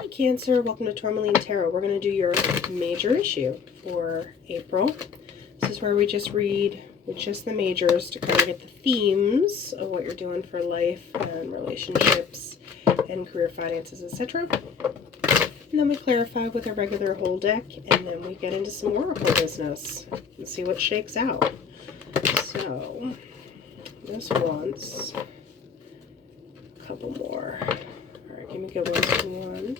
Hey Cancer, welcome to Tourmaline Tarot. We're going to do your major issue for April. This is where we just read with just the majors to kind of get the themes of what you're doing for life and relationships and career finances, etc. And then we clarify with a regular whole deck, and then we get into some oracle business and see what shakes out. So, this wants a couple more. Alright, give me good ones. 1,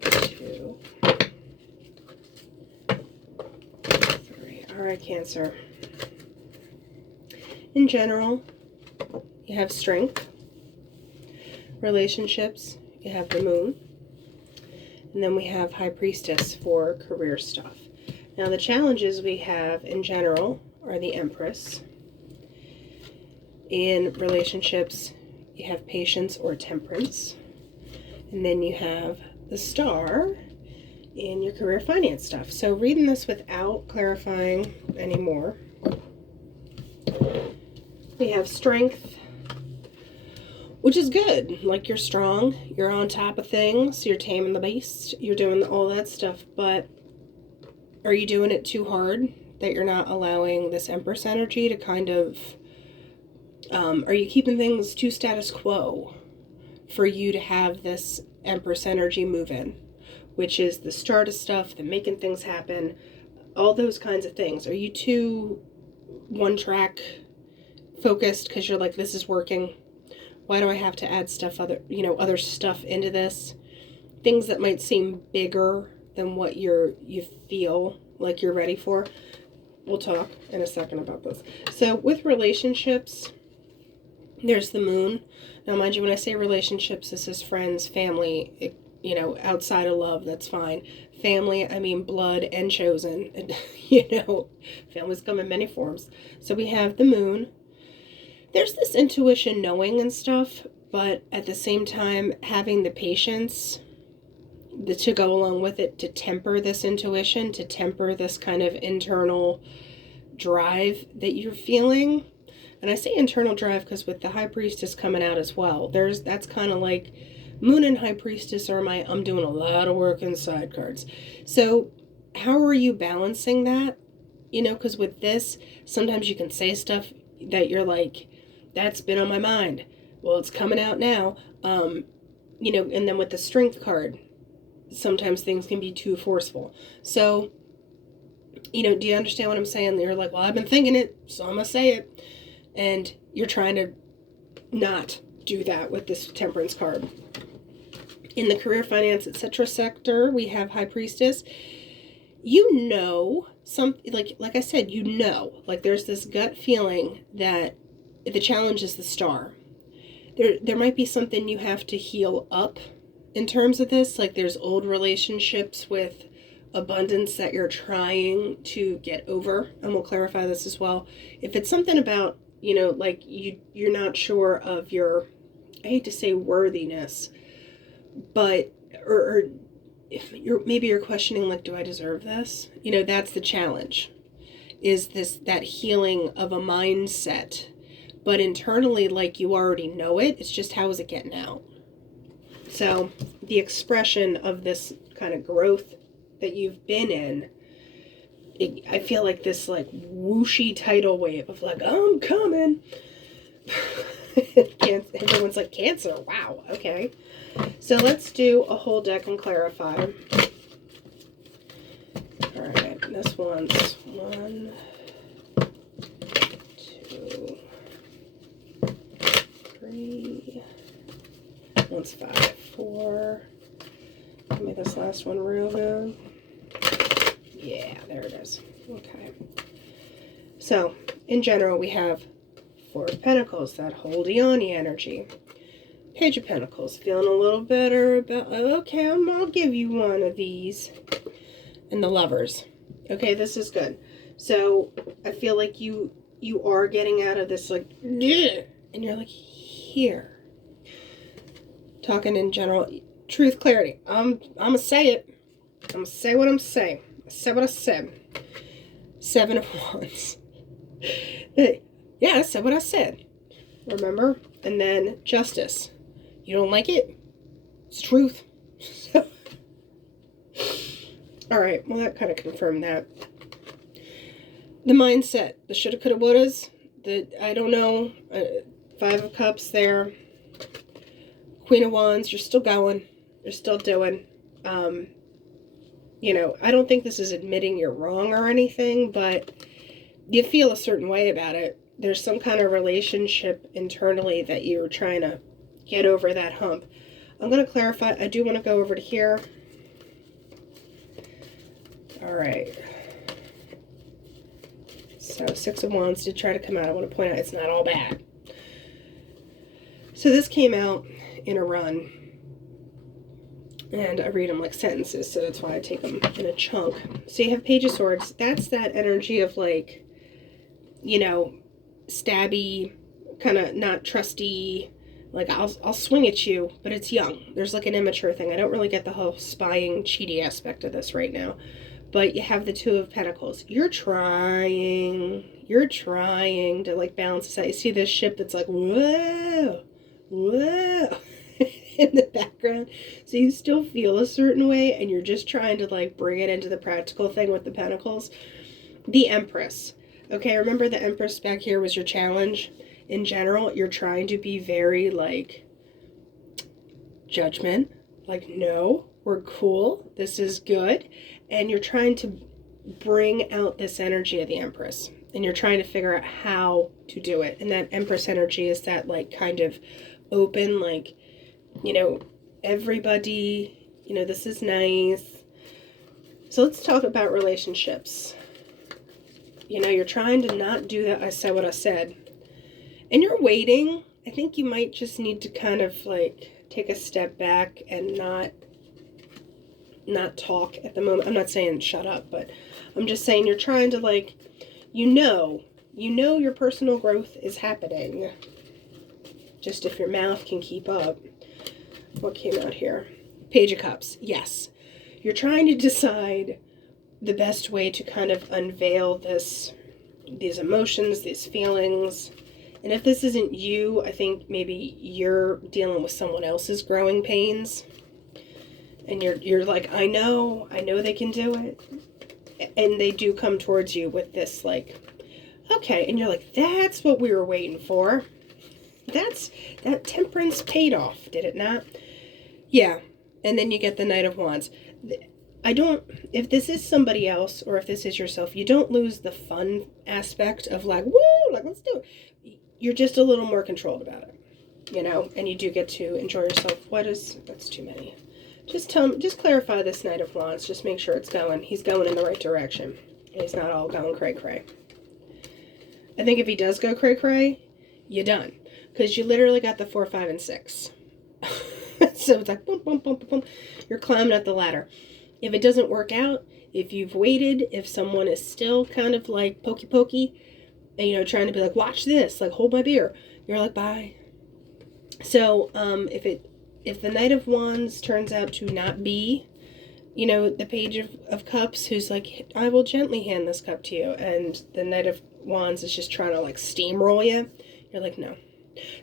2, 3. Alright, Cancer. In general, you have strength. Relationships, you have the Moon. And then we have High Priestess for career stuff. Now, the challenges we have in general are the Empress. In relationships, you have Patience or Temperance. And then you have the Star in your career finance stuff. So reading this without clarifying anymore, we have strength, which is good. Like, you're strong, you're on top of things, you're taming the beast, you're doing all that stuff, but are you doing it too hard that you're not allowing this Empress energy to kind of, are you keeping things too status quo for you to have this Empress energy move in, which is the start of stuff, the making things happen, all those kinds of things? Are you too one track focused because you're like, this is working? Why do I have to add stuff, other stuff into this? Things that might seem bigger than what you feel like you're ready for. We'll talk in a second about this. So with relationships, there's the Moon. Now, mind you, when I say relationships, this is friends, family, outside of love, that's fine. Family, I mean blood and chosen. Families come in many forms. So we have the Moon. There's this intuition, knowing and stuff, but at the same time, having the patience to go along with it, to temper this intuition, to temper this kind of internal drive that you're feeling. And I say internal drive because with the High Priestess coming out as well, that's kind of like Moon and High Priestess are my I'm doing a lot of work inside cards. So how are you balancing that? Because with this, sometimes you can say stuff that you're like, that's been on my mind. Well, it's coming out now. And then with the Strength card, sometimes things can be too forceful. So, do you understand what I'm saying? You're like, well, I've been thinking it, so I'm going to say it. And you're trying to not do that with this Temperance card. In the career, finance, etc. sector, we have High Priestess. Like I said, like there's this gut feeling that the challenge is the Star. There might be something you have to heal up in terms of this. Like, there's old relationships with abundance that you're trying to get over, and we'll clarify this as well. If it's something about, like you're not sure of your, I hate to say worthiness, but or if you're questioning, like, do I deserve this? That's the challenge. Is that healing of a mindset, but internally, like, you already know it. It's just, how is it getting out? So the expression of this kind of growth that you've been in, I feel like this, like, whooshy tidal wave of, like, I'm coming. Everyone's like, Cancer, wow, okay. So let's do a whole deck and clarify. All right, this one's 1, 2, 3. One's 5, 4. Give me this last one real good. Yeah, there it is. Okay. So, in general, we have 4 of Pentacles, that holdy-ony energy. Page of Pentacles, feeling a little better about, okay, I'll give you one of these. And the Lovers. Okay, this is good. So, I feel like you are getting out of this, like, and you're like, here. Talking in general, truth, clarity. I'm gonna say it. I'm gonna say what I'm saying. I said what I said. 7 of Wands. Yeah, I said what I said. Remember? And then Justice. You don't like it? It's truth. All right, well, that kind of confirmed that. The mindset, the shoulda, coulda, wouldas, the I don't know, Five of Cups there, Queen of Wands, you're still going, you're still doing. You know, I don't think this is admitting you're wrong or anything, but you feel a certain way about it. There's some kind of relationship internally that you're trying to get over that hump. I'm going to clarify. I do want to go over to here. All right. So Six of Wands did try to come out. I want to point out it's not all bad. So this came out in a run. And I read them like sentences, so that's why I take them in a chunk. So you have Page of Swords. That's that energy of like, you know, stabby, kind of not trusty. Like, I'll swing at you, but it's young. There's like an immature thing. I don't really get the whole spying, cheaty aspect of this right now. But you have the Two of Pentacles. You're trying to like balance this out. You see this ship that's like, whoa, whoa. In the background, so you still feel a certain way and you're just trying to like bring it into the practical thing with the Pentacles. The Empress, okay, remember the Empress back here was your challenge. In general, you're trying to be very like judgment, like, no, we're cool, this is good, and you're trying to bring out this energy of the Empress, and you're trying to figure out how to do it. And that Empress energy is that like kind of open, like, you know, everybody, you know, this is nice. So let's talk about relationships. You know, you're trying to not do that. I said what I said. And you're waiting. I think you might just need to kind of like take a step back and not talk at the moment. I'm not saying shut up, but I'm just saying you're trying to like, you know your personal growth is happening. Just if your mouth can keep up. What came out here? Page of Cups. Yes. You're trying to decide the best way to kind of unveil these emotions, these feelings. And if this isn't you, I think maybe you're dealing with someone else's growing pains. And you're like, I know they can do it. And they do come towards you with this like, okay. And you're like, that's what we were waiting for. That temperance paid off, did it not? Yeah. And then you get the Knight of Wands. If this is somebody else or if this is yourself, you don't lose the fun aspect of like, woo, like, let's do it. You're just a little more controlled about it, you know, and you do get to enjoy yourself. That's too many. Just clarify this Knight of Wands. Just make sure he's going in the right direction. And he's not all going cray-cray. I think if he does go cray-cray, you're done. Because you literally got the 4, 5, and 6. So it's like, boom, boom, boom, boom, boom. You're climbing up the ladder. If it doesn't work out, if you've waited, if someone is still kind of like pokey, and, you know, trying to be like, watch this, like, hold my beer, you're like, bye. So, if the Knight of Wands turns out to not be, you know, the Page of Cups, who's like, I will gently hand this cup to you, and the Knight of Wands is just trying to like steamroll you, you're like, no.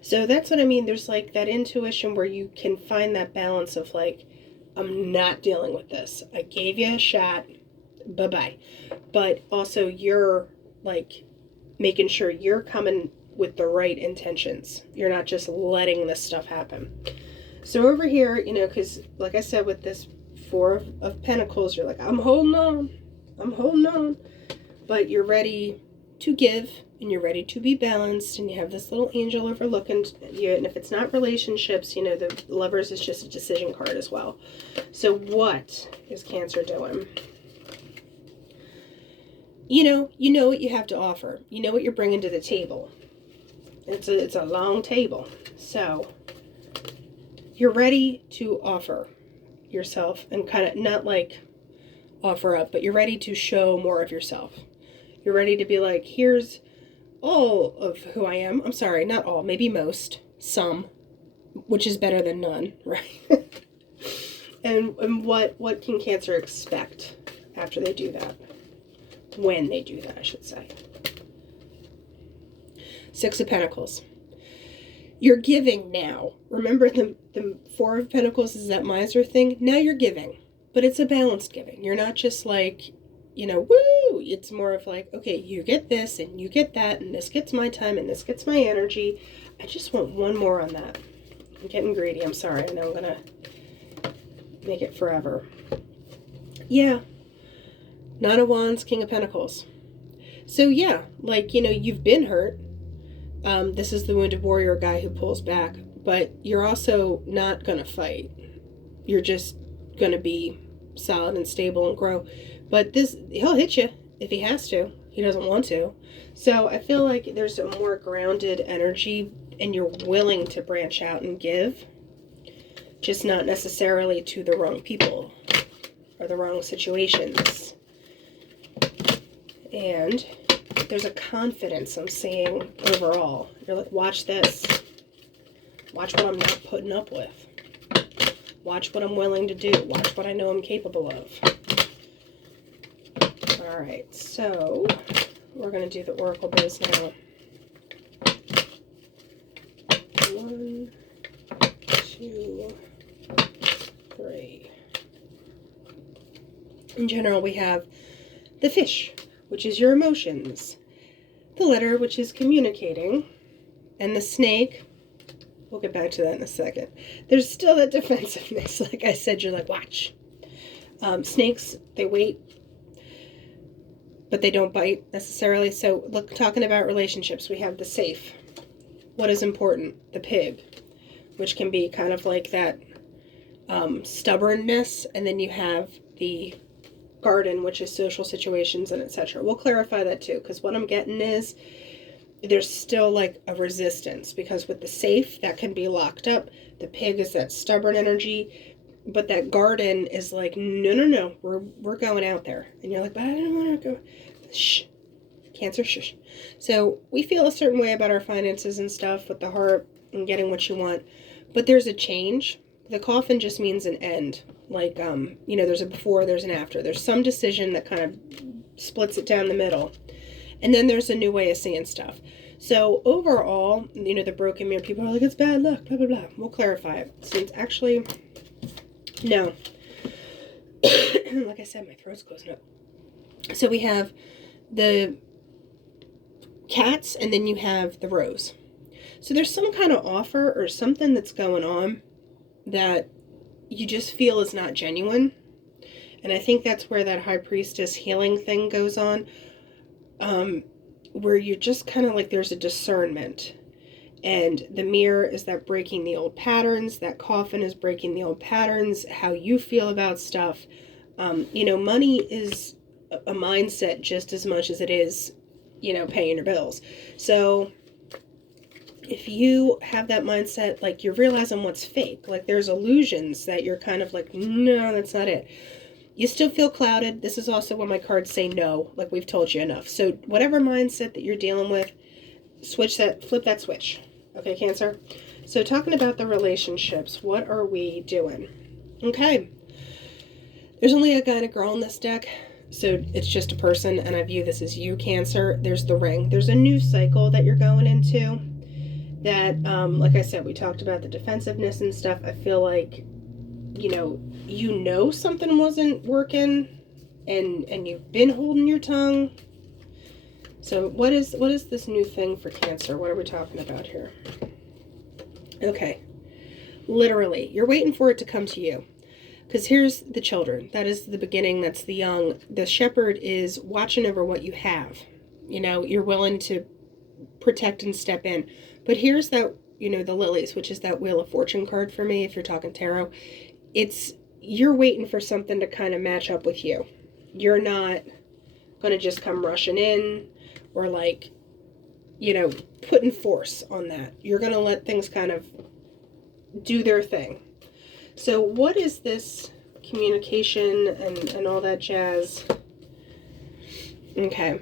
So that's what I mean. There's like that intuition where you can find that balance of like, I'm not dealing with this. I gave you a shot. Bye-bye. But also you're like making sure you're coming with the right intentions. You're not just letting this stuff happen. So over here, you know, because like I said, with this 4 of Pentacles, you're like, I'm holding on. But you're ready to give. And you're ready to be balanced, and you have this little angel overlooking you. And if it's not relationships, you know, the Lovers is just a decision card as well. So what is Cancer doing? You know what you have to offer. You know what you're bringing to the table. It's a long table. So you're ready to offer yourself and kind of not like offer up, but you're ready to show more of yourself. You're ready to be like, here's all of who I am. I'm sorry, not all, maybe most, some, which is better than none, right? and what can Cancer expect after they do that? When they do that, I should say. 6 of Pentacles. You're giving now. Remember the Four of Pentacles is that miser thing? Now you're giving. But it's a balanced giving. You're not just like, woo! It's more of like, okay, you get this and you get that and this gets my time and this gets my energy. I just want one more on that. I'm getting greedy. I'm sorry. I know I'm going to make it forever. Yeah. Nine of Wands, King of Pentacles. So yeah, like, you've been hurt. This is the wounded warrior guy who pulls back, but you're also not going to fight. You're just going to be solid and stable and grow. But he'll hit you if he has to. He doesn't want to. So I feel like there's a more grounded energy and you're willing to branch out and give, just not necessarily to the wrong people or the wrong situations. And there's a confidence I'm seeing overall. You're like, watch this. Watch what I'm not putting up with. Watch what I'm willing to do. Watch what I know I'm capable of. All right, so we're going to do the Oracle biz now. 1, 2, 3. In general, we have the fish, which is your emotions, the letter, which is communicating, and the snake, we'll get back to that in a second. There's still that defensiveness. Like I said, you're like, watch. Snakes, they wait, but they don't bite necessarily. So look, talking about relationships, we have the safe. What is important? The pig, which can be kind of like that stubbornness, and then you have the garden, which is social situations and etc. We'll clarify that too, because what I'm getting is there's still like a resistance, because with the safe, that can be locked up. The pig is that stubborn energy, but that garden is like, no, we're going out there. And you're like, but I didn't want to go. Shh. Cancer, shush. So we feel a certain way about our finances and stuff with the heart and getting what you want, but there's a change. The coffin just means an end. Like, there's a before, there's an after. There's some decision that kind of splits it down the middle. And then there's a new way of seeing stuff. So overall, the broken mirror, people are like, it's bad luck, blah, blah, blah. We'll clarify it. Since actually, no. Like I said, my throat's closing up. So we have the cats, and then you have the rose. So there's some kind of offer or something that's going on that you just feel is not genuine. And I think that's where that high priestess healing thing goes on, where you're just kind of like, there's a discernment. And the mirror is that breaking the old patterns. That coffin is breaking the old patterns, how you feel about stuff. Money is a mindset just as much as it is, paying your bills. So if you have that mindset, like you're realizing what's fake, like there's illusions that you're kind of like, no, that's not it. You still feel clouded. This is also when my cards say no, like we've told you enough. So whatever mindset that you're dealing with, flip that switch. Okay, Cancer? So talking about the relationships, what are we doing? Okay. There's only a guy and a girl in this deck. So it's just a person, and I view this as you, Cancer. There's the ring. There's a new cycle that you're going into that, like I said, we talked about the defensiveness and stuff. I feel like, something wasn't working, and you've been holding your tongue. So what is this new thing for Cancer? What are we talking about here? Okay. Literally, you're waiting for it to come to you. Because here's the children. That is the beginning. That's the young. The shepherd is watching over what you have. You're willing to protect and step in. But here's that, the lilies, which is that Wheel of Fortune card for me, if you're talking tarot. You're waiting for something to kind of match up with you. You're not going to just come rushing in or like, putting force on that. You're going to let things kind of do their thing. So what is this communication and all that jazz? Okay,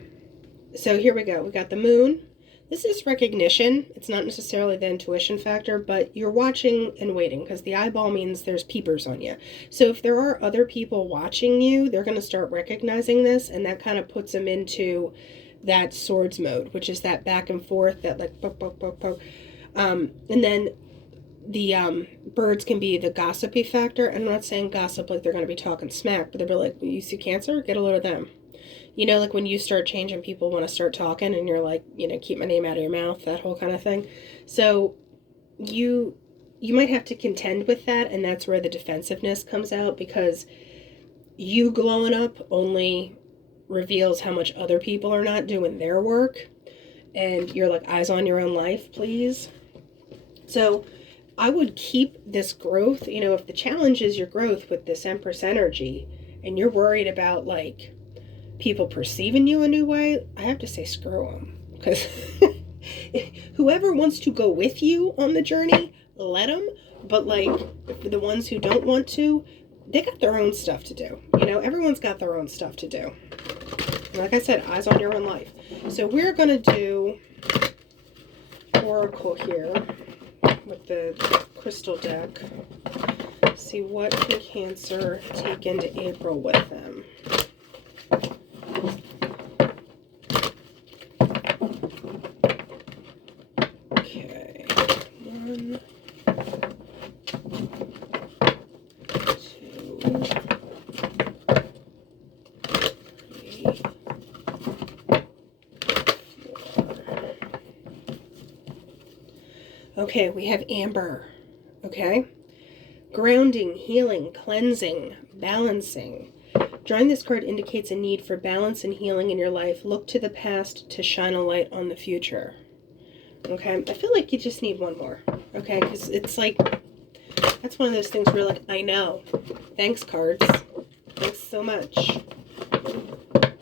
so here we go. We got the moon. This is recognition. It's not necessarily the intuition factor, but you're watching and waiting, because the eyeball means there's peepers on you. So if there are other people watching you, they're going to start recognizing this, and that kind of puts them into that swords mode, which is that back and forth, that like poke, poke, poke, poke. And then the birds can be the gossipy factor. And I'm not saying gossip like they're going to be talking smack, but they'll be like, you see Cancer? Get a load of them. You know, like when you start changing, people want to start talking and you're like, you know, keep my name out of your mouth, that whole kind of thing. So you might have to contend with that, and that's where the defensiveness comes out, because you glowing up only reveals how much other people are not doing their work, and you're like, eyes on your own life, please. So I would keep this growth, you know, if the challenge is your growth with this Empress energy and you're worried about like people perceiving you a new way, I have to say screw them, because whoever wants to go with you on the journey, let them. But like for the ones who don't want to, they got their own stuff to do. You know, everyone's got their own stuff to do. And like I said, eyes on your own life. So we're going to do Oracle here with the crystal deck. See what can Cancer take into April with them. Okay, 1, 2, 3, 4. Okay, we have Amber. Okay, grounding, healing, cleansing, balancing. Drawing this card indicates a need for balance and healing in your life. Look to the past to shine a light on the future. Okay, I feel like you just need one more. Okay, because it's like, that's one of those things where you're like, I know. Thanks, cards. Thanks so much.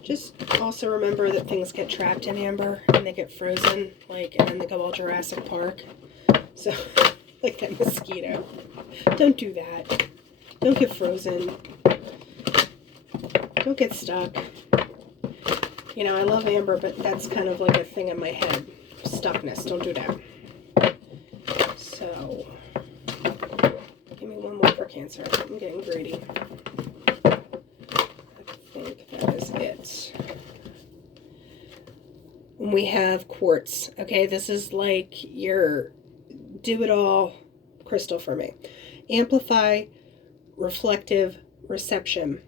Just also remember that things get trapped in amber and they get frozen, like, and then they go all Jurassic Park. So, like that mosquito. Don't do that. Don't get frozen. Don't get stuck. You know, I love amber, but that's kind of like a thing in my head. Stuckness. Don't do that. So, give me one more for Cancer. I'm getting greedy. I think that is it. And we have quartz. Okay, this is like your do-it-all crystal for me. Amplify, reflective, reception.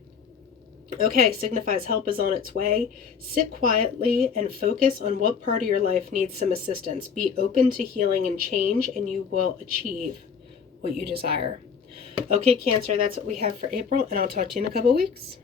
Okay, signifies help is on its way. Sit quietly and focus on what part of your life needs some assistance. Be open to healing and change, and you will achieve what you desire. Okay, Cancer, that's what we have for April, and I'll talk to you in a couple weeks.